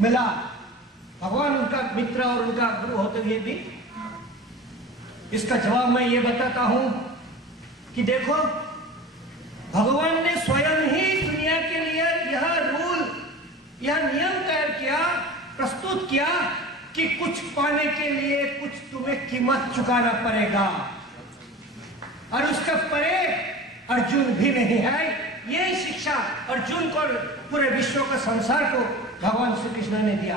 मिला, भगवान उनका मित्र और उनका गुरु होते हुए भी? इसका जवाब मैं ये बताता हूं कि देखो, भगवान ने स्वयं ही दुनिया के लिए यह रूल, यह नियम तैयार किया, प्रस्तुत किया कि कुछ पाने के लिए कुछ तुम्हें कीमत चुकाना पड़ेगा, और उसका परे अर्जुन भी नहीं है। यही शिक्षा अर्जुन को, पूरे विश्व का, संसार को भगवान श्री कृष्ण ने दिया।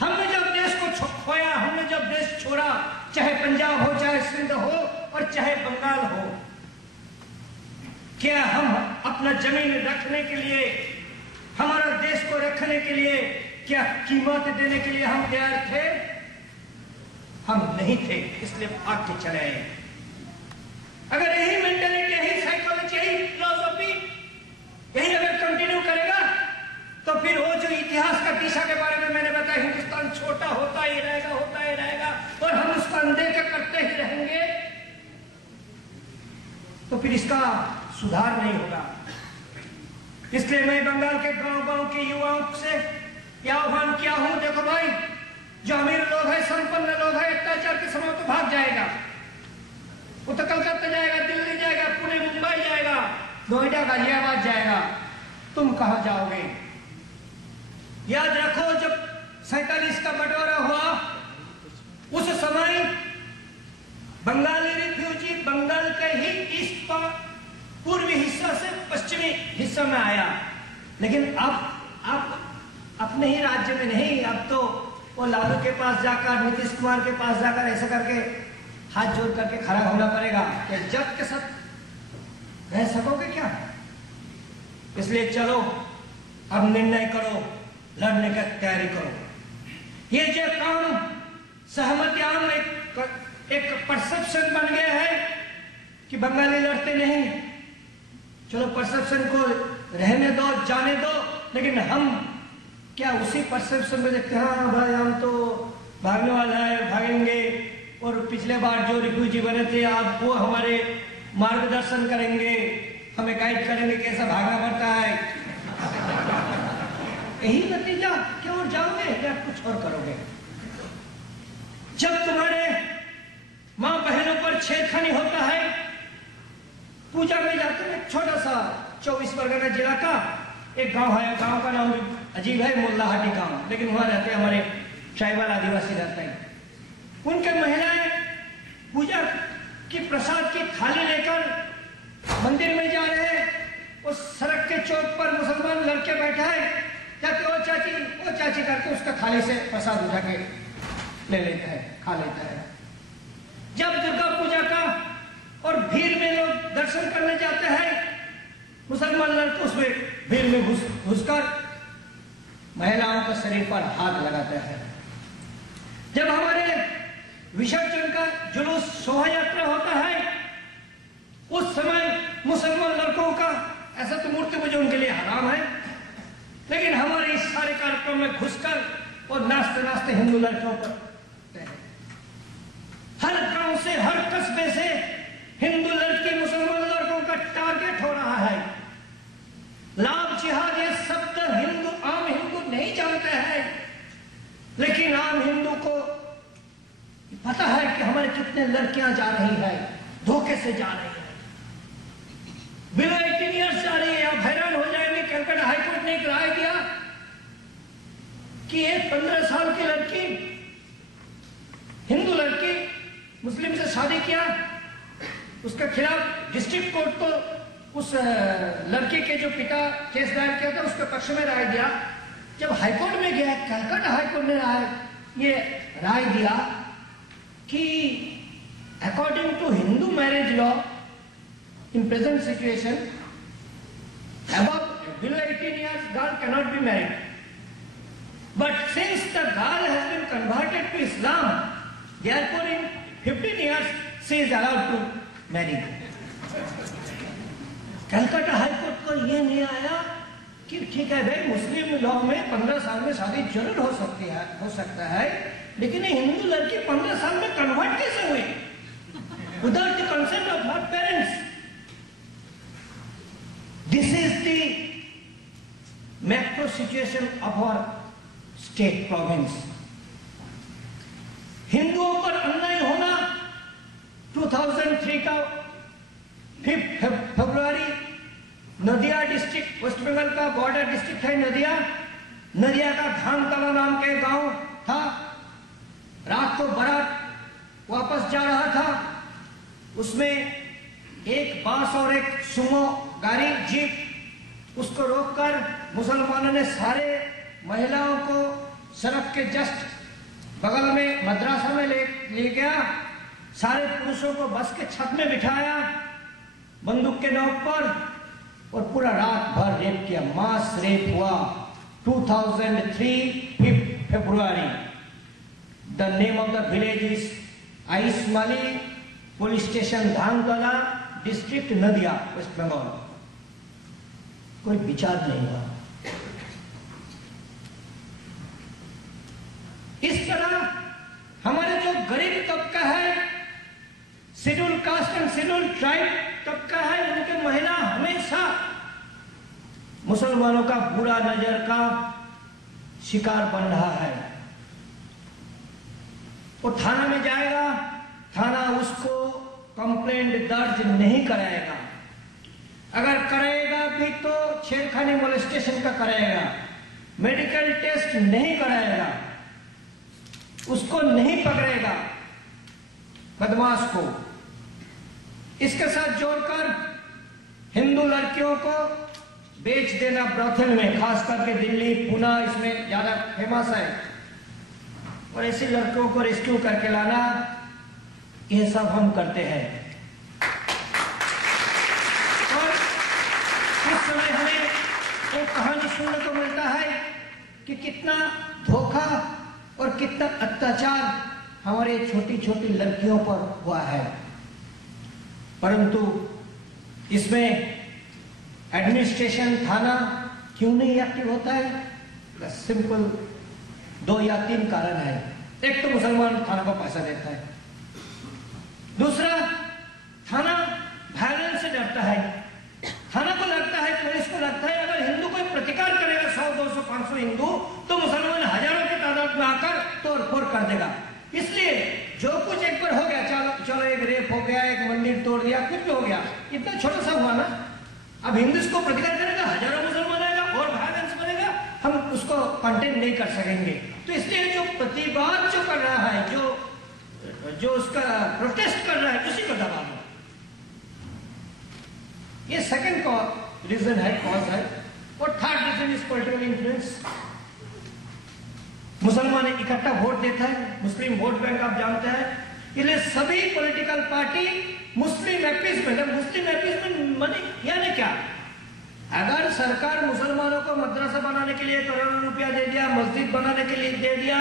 हमने जब देश को खोया, हमने जब देश छोड़ा, चाहे पंजाब हो, चाहे सिंध हो और चाहे बंगाल हो, क्या हम अपना जमीन रखने के लिए, हमारा देश को रखने के लिए क्या कीमत देने के लिए हम तैयार थे? हम नहीं थे, इसलिए भाग के चले आए। अगर यही मेंटेलिटी, यही साइकोलॉजी, यही फिलॉसफी यही अगर कंटिन्यू करेगा तो फिर वो जो इतिहास का दिशा के बारे में मैंने बताया, हिंदुस्तान छोटा होता ही रहेगा, होता ही रहेगा, और हम उसको अनदेखा करते ही रहेंगे, तो फिर इसका सुधार नहीं होगा। इसलिए मैं बंगाल के गांव-गांव के युवाओं से यह आह्वान किया हूं, देखो भाई, जो अमीर लोग हैं, संपन्न लोग हैं, अत्याचार के समय तो भाग जाएगा, वो तो कलकत्ता जाएगा, दिल्ली जाएगा, पुणे, मुंबई जाएगा, नोएडा, गाजियाबाद जाएगा, तुम कहां जाओगे? याद रखो, जब 47 का बंटवारा हुआ, उस समय बंगाली रिफ्यूजी बंगाल के ही ईस्ट पूर्वी हिस्सा से पश्चिमी हिस्सा में आया, लेकिन अब अपने ही राज्य में नहीं, अब तो वो लालू के पास जाकर, नीतीश कुमार के पास जाकर ऐसा करके हाथ जोड़ करके खड़ा होना पड़ेगा कि जब के साथ रह सकोगे क्या? इसलिए चलो, अब निर्णय करो, लड़ने की तैयारी करो। ये जो काम सहमति आम एक परसेप्शन बन गया है कि बंगाली लड़ते नहीं, चलो परसेप्शन को रहने दो, जाने दो, लेकिन हम क्या उसी परसेप्शन में देखते हैं, हाँ भाई हम तो भागने वाला है, भागेंगे, और पिछले बार जो रिफ्यूजी बने थे आप वो हमारे मार्गदर्शन करेंगे, हमें गाइड करेंगे कैसा भागना पड़ता है। यही नतीजा, क्या और जाओगे या कुछ और करोगे? जब तुम्हारे मां बहनों पर छेड़खानी होता है, पूजा में जाते हैं, छोटा सा 24 परगना जिला का एक गांव है, गांव का नाम अजीब है, मोल्लाहाटी गांव, लेकिन वहां रहते हमारे ट्राइबल आदिवासी रहते हैं। उनके महिलाएं पूजा की प्रसाद की थाली लेकर मंदिर में जा रहे हैं, उस सड़क के चौक पर मुसलमान लड़के बैठे हैं, जाके वो चाची करके उसका थाली से प्रसाद उठा के ले लेता है, खा लेता है। जब दुर्गा पूजा का और भीड़ में लोग दर्शन करने जाते हैं, मुसलमान लड़के उसमें भीड़ में घुसकर महिलाओं के शरीर पर हाथ लगाते हैं। जब हमारे विसर्जन का जुलूस शोभा यात्रा होता है, उस समय मुसलमान लड़कों का ऐसा तो मूर्ति पूजा उनके लिए हराम है, लेकिन हमारे इस सारे कार्यक्रम में घुसकर और नाचते नाचते हिंदू लड़कियों पर हर गांव से, हर कस्बे से हिंदू लड़के मुसलमान लड़कों का टारगेट हो रहा है। लाभ जिहाद ये शब्द हिंदू, आम हिंदू नहीं जानते हैं, लेकिन आम हिंदू को पता है कि हमारे कितने लड़कियां जा रही है, धोखे से जा रही है, बिलो 18 ईयर्स जा रही है। आप हैरान हो जाएंगे, कलकत्ता हाईकोर्ट ने एक राय दिया कि एक 15 साल की लड़की, हिंदू लड़की, मुस्लिम से शादी किया, उसके खिलाफ डिस्ट्रिक्ट कोर्ट तो उस लड़के के जो पिता केस दायर किया था उसके पक्ष में राय दिया। जब हाईकोर्ट में गया, कलकत्ता हाईकोर्ट ने ये राय दिया कि according to Hindu marriage law in present situation above below 18 years girl cannot be married, but since the girl has been converted to Islam, therefore in 15 years she is allowed to marry. Calcutta high court को ये नहीं आया कि ठीक है भाई, मुस्लिम law में 15 साल में शादी जरूर हो सकता है, लेकिन हिंदू लड़की 15 साल में कन्वर्ट कैसे हुई without the consent of her parents? This is the macro situation of our state province. हिंदुओं पर अन्याय होना 2003 का 5 फरवरी नदिया डिस्ट्रिक्ट, वेस्ट बंगाल का बॉर्डर डिस्ट्रिक्ट है नदिया। नदिया का धानतला नाम के गांव था। रात को बारात वापस जा रहा था, उसमें एक बास और एक सुमो गाड़ी जीप, उसको रोककर मुसलमानों ने सारे महिलाओं को सड़क के जस्ट बगल में मद्रासा में ले गया। सारे पुरुषों को बस के छत में बिठाया बंदूक के नोक पर, और पूरा रात भर रेप किया। मास रेप हुआ 2003 5 फरवरी। The name of the village is Aismali, police station Dhantala, district Nadia, West Bengal. कोई विचार नहीं हुआ। इस तरह हमारे जो गरीब तबका है, schedule caste and schedule tribe तबका है, उनके महिला हमेशा मुसलमानों का बुरा नजर का शिकार बन रहा है। वो थाना में जाएगा, थाना उसको कंप्लेंट दर्ज नहीं कराएगा। अगर कराएगा भी तो छेड़खानी मोलेस्टेशन का कराएगा, मेडिकल टेस्ट नहीं कराएगा, उसको नहीं पकड़ेगा बदमाश को। इसके साथ जोड़कर हिंदू लड़कियों को बेच देना ब्रॉथल में, खास करके दिल्ली पुणे इसमें ज्यादा फेमस है, और ऐसी लड़कियों को रेस्क्यू करके लाना, ये सब हम करते हैं। और उस समय हमें एक कहानी सुनने को मिलता है कि कितना धोखा और कितना अत्याचार हमारे छोटी छोटी लड़कियों पर हुआ है। परंतु इसमें एडमिनिस्ट्रेशन थाना क्यों नहीं एक्टिव होता है? सिंपल 2 या 3 कारण है। एक तो मुसलमान थाना को पैसा देता है, दूसरा थाना वायलेंस से डरता है। थाना को लगता है, पुलिस को लगता है अगर हिंदू कोई प्रतिकार करेगा 100, 200, 500 हिंदू, तो मुसलमान हजारों की तादाद में आकर तोड़ फोड़ कर देगा। इसलिए जो कुछ एक बार हो गया, चलो एक रेप हो गया, एक मंदिर तोड़ दिया, कुछ भी हो गया, इतना छोटा सा हुआ ना, अब हिंदू इसको प्रतिकार करेगा, हजारों मुसलमान आएगा और वायलेंस बनेगा, हम उसको कंटेन नहीं कर सकेंगे। तो इसलिए जो प्रतिवाद जो कर रहा है, जो उसका प्रोटेस्ट कर रहा है, उसी को दबाना। ये सेकंड रीजन है, कॉज है। और third reason is political influence. मुसलमान इकट्ठा वोट देता है, मुस्लिम वोट बैंक आप जानते हैं, इसलिए सभी पॉलिटिकल पार्टी मुस्लिम अपीसमेंट। मुस्लिम अपीसमेंट माने यानी क्या? अगर सरकार मुसलमानों को मदरसा बनाने के लिए करोड़ों रुपया दे दिया, मस्जिद बनाने के लिए दे दिया,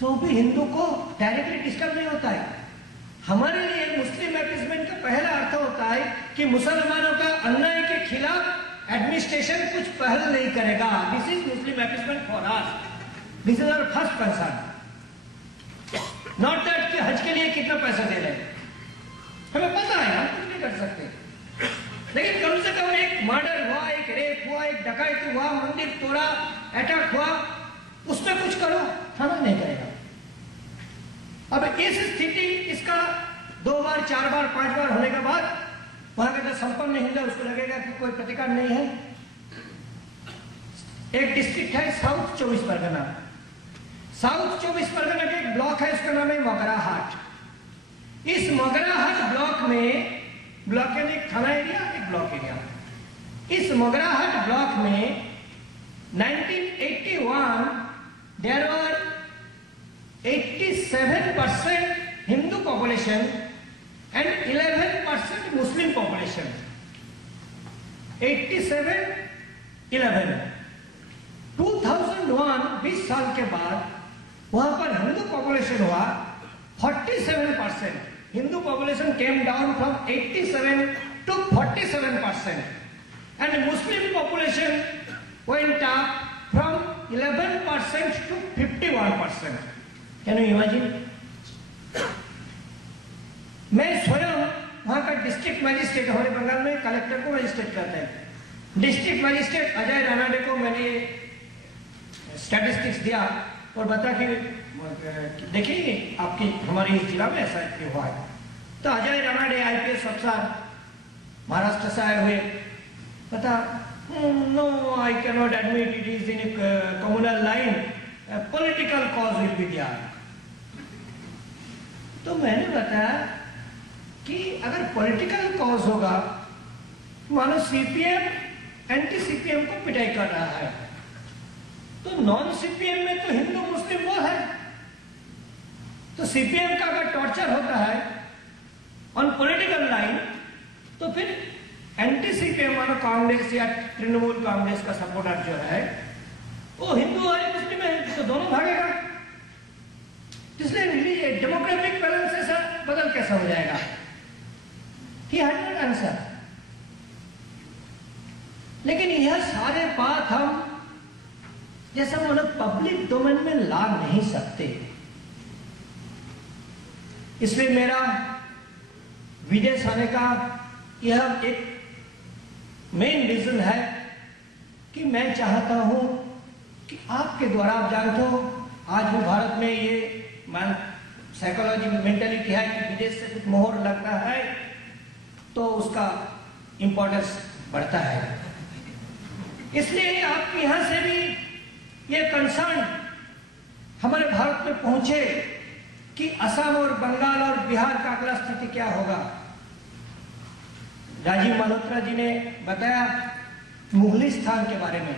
तो भी हिंदू को डायरेक्टली डिस्टर्ब नहीं होता है। हमारे लिए मुस्लिम अपीसमेंट का पहला अर्थ होता है कि मुसलमानों का अन्याय के खिलाफ एडमिनिस्ट्रेशन कुछ पहल नहीं करेगा। This is Muslim appeasement for us, this is our first concern. Not that कि हज के लिए कितना पैसा दे रहे हैं, हमें पता है, हम कुछ नहीं कर सकते, लेकिन कम से कम एक मर्डर हुआ, एक रेप हुआ, एक डकैती हुआ, मंदिर तोड़ा, अटैक हुआ, उसमें कुछ करो, थाना नहीं करेगा। अब इस स्थिति, इसका 2 बार 4 बार 5 बार होने के बाद वहां का जो संपन्न हिंदू है उसको लगेगा कि कोई प्रतिकार नहीं है। एक डिस्ट्रिक्ट है साउथ 24 परगना। साउथ 24 परगना का एक ब्लॉक है, उसका नाम है मोगराहाट। इस मोगराहाट ब्लॉक में, ब्लॉक यानी एक थाना एरिया, एक ब्लॉक एरिया। इस मोगराहाट ब्लॉक में 1981 there were 87% Hindu population and 11% Muslim population. 87, 11. 2001 20 साल के बाद वहां पर हिंदू पॉपुलेशन हुआ 47%. Hindu population came down from 87 to 47%, and Muslim population went up from 11% to 51%. Can you imagine? मैं स्वयं वहां का डिस्ट्रिक्ट मजिस्ट्रेट, हमारे बंगाल में कलेक्टर को मजिस्ट्रेट कहते हैं, डिस्ट्रिक्ट मजिस्ट्रेट अजय रानाडे को मैंने स्टैटिस्टिक्स दिया और बता कि देखिए आपकी हमारे इस जिला में ऐसा क्यों हुआ है। तो अजय रानाडे आईपीएस अफसर महाराष्ट्र से आए हुए बता, no I can not admit, it is in communal line, political cause will be there. तो मैंने बताया कि अगर पॉलिटिकल कॉज होगा, मानो सीपीएम एंटी सीपीएम को पिटाई कर रहा है, तो नॉन सीपीएम में तो हिंदू मुस्लिम वो है, तो सीपीएम का अगर टॉर्चर होता है ऑन पॉलिटिकल लाइन, तो फिर एंटी सीपीएम मानो कांग्रेस या तृणमूल कांग्रेस का सपोर्टर जो है वो हिंदू और मुस्लिम है, तो दोनों भागेगा। इसलिए डेमोक्रेटिक बैलेंस ऐसा बदल कैसा हो जाएगा? He had not answer। लेकिन यह सारे बात हम जैसा मतलब पब्लिक डोमेन में ला नहीं सकते। इसलिए मेरा विदेश आने का यह एक मेन रीजन है कि मैं चाहता हूं कि आपके द्वारा, आप जानते हो आज भी भारत में ये साइकोलॉजी मेंटेलिटी है कि विदेश से कुछ मोहर लगता है तो उसका इंपॉर्टेंस बढ़ता है। इसलिए आपके यहां से भी ये कंसर्न हमारे भारत में पहुंचे कि असम और बंगाल और बिहार का अगला स्थिति क्या होगा। राजीव मल्होत्रा जी ने बताया मुगलिस्तान के बारे में,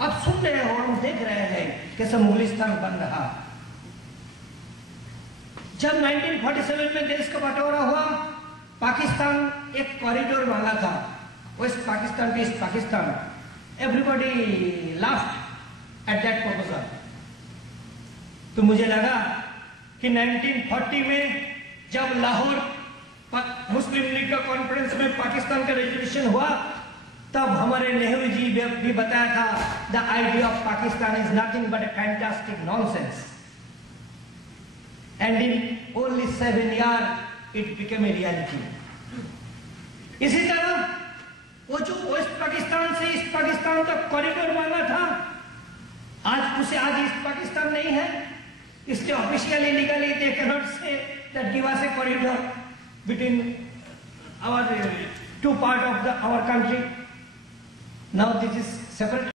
आप सुन रहे हो, हम देख रहे हैं कैसे मुगलिस्तान बन रहा। जब 1947 में देश का बंटवारा हुआ, पाकिस्तान एक कॉरिडोर मांगा था, west Pakistan to east Pakistan. Everybody laughed at that proposal. तो मुझे लगा कि 1940 में जब लाहौर मुस्लिम लीग का कॉन्फ्रेंस में पाकिस्तान का रेजोल्यूशन हुआ, तब हमारे नेहरू जी भी बताया था the idea of Pakistan is nothing but A fantastic nonsense, and in only 7 years it became a reality. इसी तरह वो जो वेस्ट पाकिस्तान से ईस्ट पाकिस्तान तक कॉरिडोर मांगा था, आज ईस्ट पाकिस्तान नहीं है, इसलिए officially legally they can not say that give us A corridor between our two part of our country. Now this is separate.